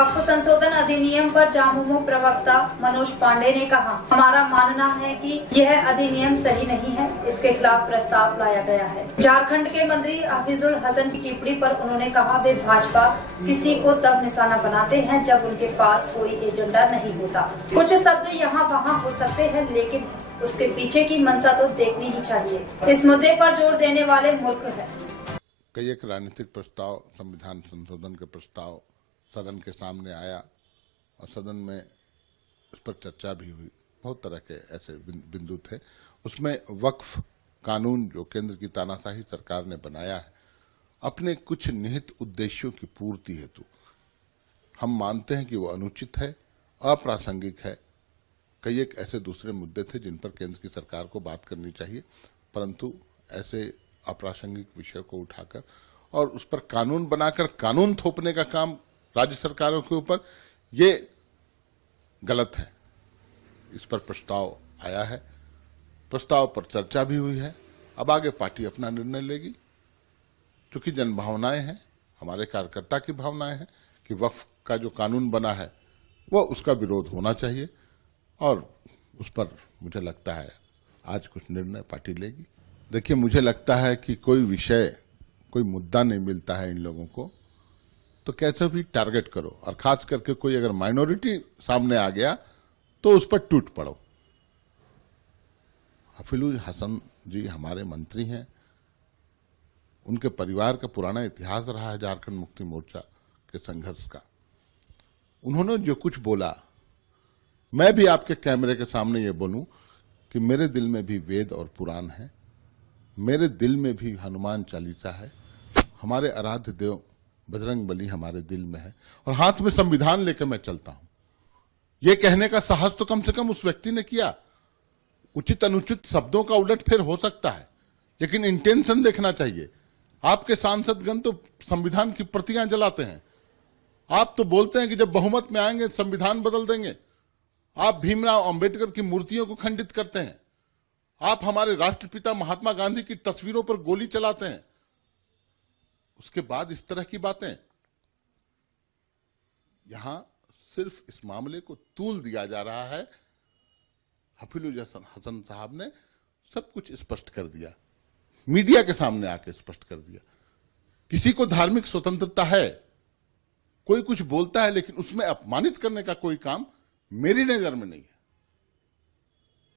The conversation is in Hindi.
वक्फ संशोधन अधिनियम पर झामुमो प्रवक्ता मनोज पांडे ने कहा, हमारा मानना है कि यह अधिनियम सही नहीं है, इसके खिलाफ प्रस्ताव लाया गया है। झारखंड के मंत्री हफीजुल हसन की टिप्पणी पर उन्होंने कहा, वे भाजपा किसी को तब निशाना बनाते हैं जब उनके पास कोई एजेंडा नहीं होता। कुछ शब्द यहाँ वहाँ हो सकते हैं, लेकिन उसके पीछे की मंशा तो देखनी ही चाहिए। इस मुद्दे पर जोर देने वाले मूर्ख है। कई एक राजनीतिक प्रस्ताव, संविधान संशोधन के प्रस्ताव सदन के सामने आया और सदन में इस पर चर्चा भी हुई। बहुत तरह के ऐसे बिंदु थे। उसमें वक्फ कानून जो केंद्र की तानाशाही सरकार ने बनाया है, अपने कुछ निहित उद्देश्यों की पूर्ति हेतु हम मानते हैं कि वो अनुचित है, अप्रासंगिक है। कई एक ऐसे दूसरे मुद्दे थे जिन पर केंद्र की सरकार को बात करनी चाहिए, परंतु ऐसे अप्रासंगिक विषय को उठाकर और उस पर कानून बनाकर कानून थोपने का काम राज्य सरकारों के ऊपर, ये गलत है। इस पर प्रस्ताव आया है, प्रस्ताव पर चर्चा भी हुई है। अब आगे पार्टी अपना निर्णय लेगी। क्योंकि जन भावनाएं हैं, हमारे कार्यकर्ता की भावनाएं हैं कि वक्फ का जो कानून बना है वो उसका विरोध होना चाहिए और उस पर मुझे लगता है आज कुछ निर्णय पार्टी लेगी। देखिए, मुझे लगता है कि कोई विषय, कोई मुद्दा नहीं मिलता है इन लोगों को तो कैसे भी टारगेट करो, और खास करके कोई अगर माइनॉरिटी सामने आ गया तो उस पर टूट पड़ो। हफीजुल हसन जी हमारे मंत्री हैं, उनके परिवार का पुराना इतिहास रहा है झारखंड मुक्ति मोर्चा के संघर्ष का। उन्होंने जो कुछ बोला, मैं भी आपके कैमरे के सामने ये बोलूं कि मेरे दिल में भी वेद और पुराण है, मेरे दिल में भी हनुमान चालीसा है, हमारे आराध्य देव बजरंग बली हमारे दिल में है और हाथ में संविधान लेकर मैं चलता हूं। यह कहने का साहस तो कम से कम उस व्यक्ति ने किया। उचित अनुचित शब्दों का उलटफेर हो सकता है, लेकिन इंटेंशन देखना चाहिए। आपके सांसदगण तो संविधान की प्रतियां जलाते हैं, आप तो बोलते हैं कि जब बहुमत में आएंगे संविधान बदल देंगे। आप भीमराव अंबेडकर की मूर्तियों को खंडित करते हैं, आप हमारे राष्ट्रपिता महात्मा गांधी की तस्वीरों पर गोली चलाते हैं। उसके बाद इस तरह की बातें, यहां सिर्फ इस मामले को तूल दिया जा रहा है। हफीजुल हसन साहब ने सब कुछ स्पष्ट कर दिया, मीडिया के सामने आके स्पष्ट कर दिया। किसी को धार्मिक स्वतंत्रता है, कोई कुछ बोलता है, लेकिन उसमें अपमानित करने का कोई काम मेरी नजर में नहीं है।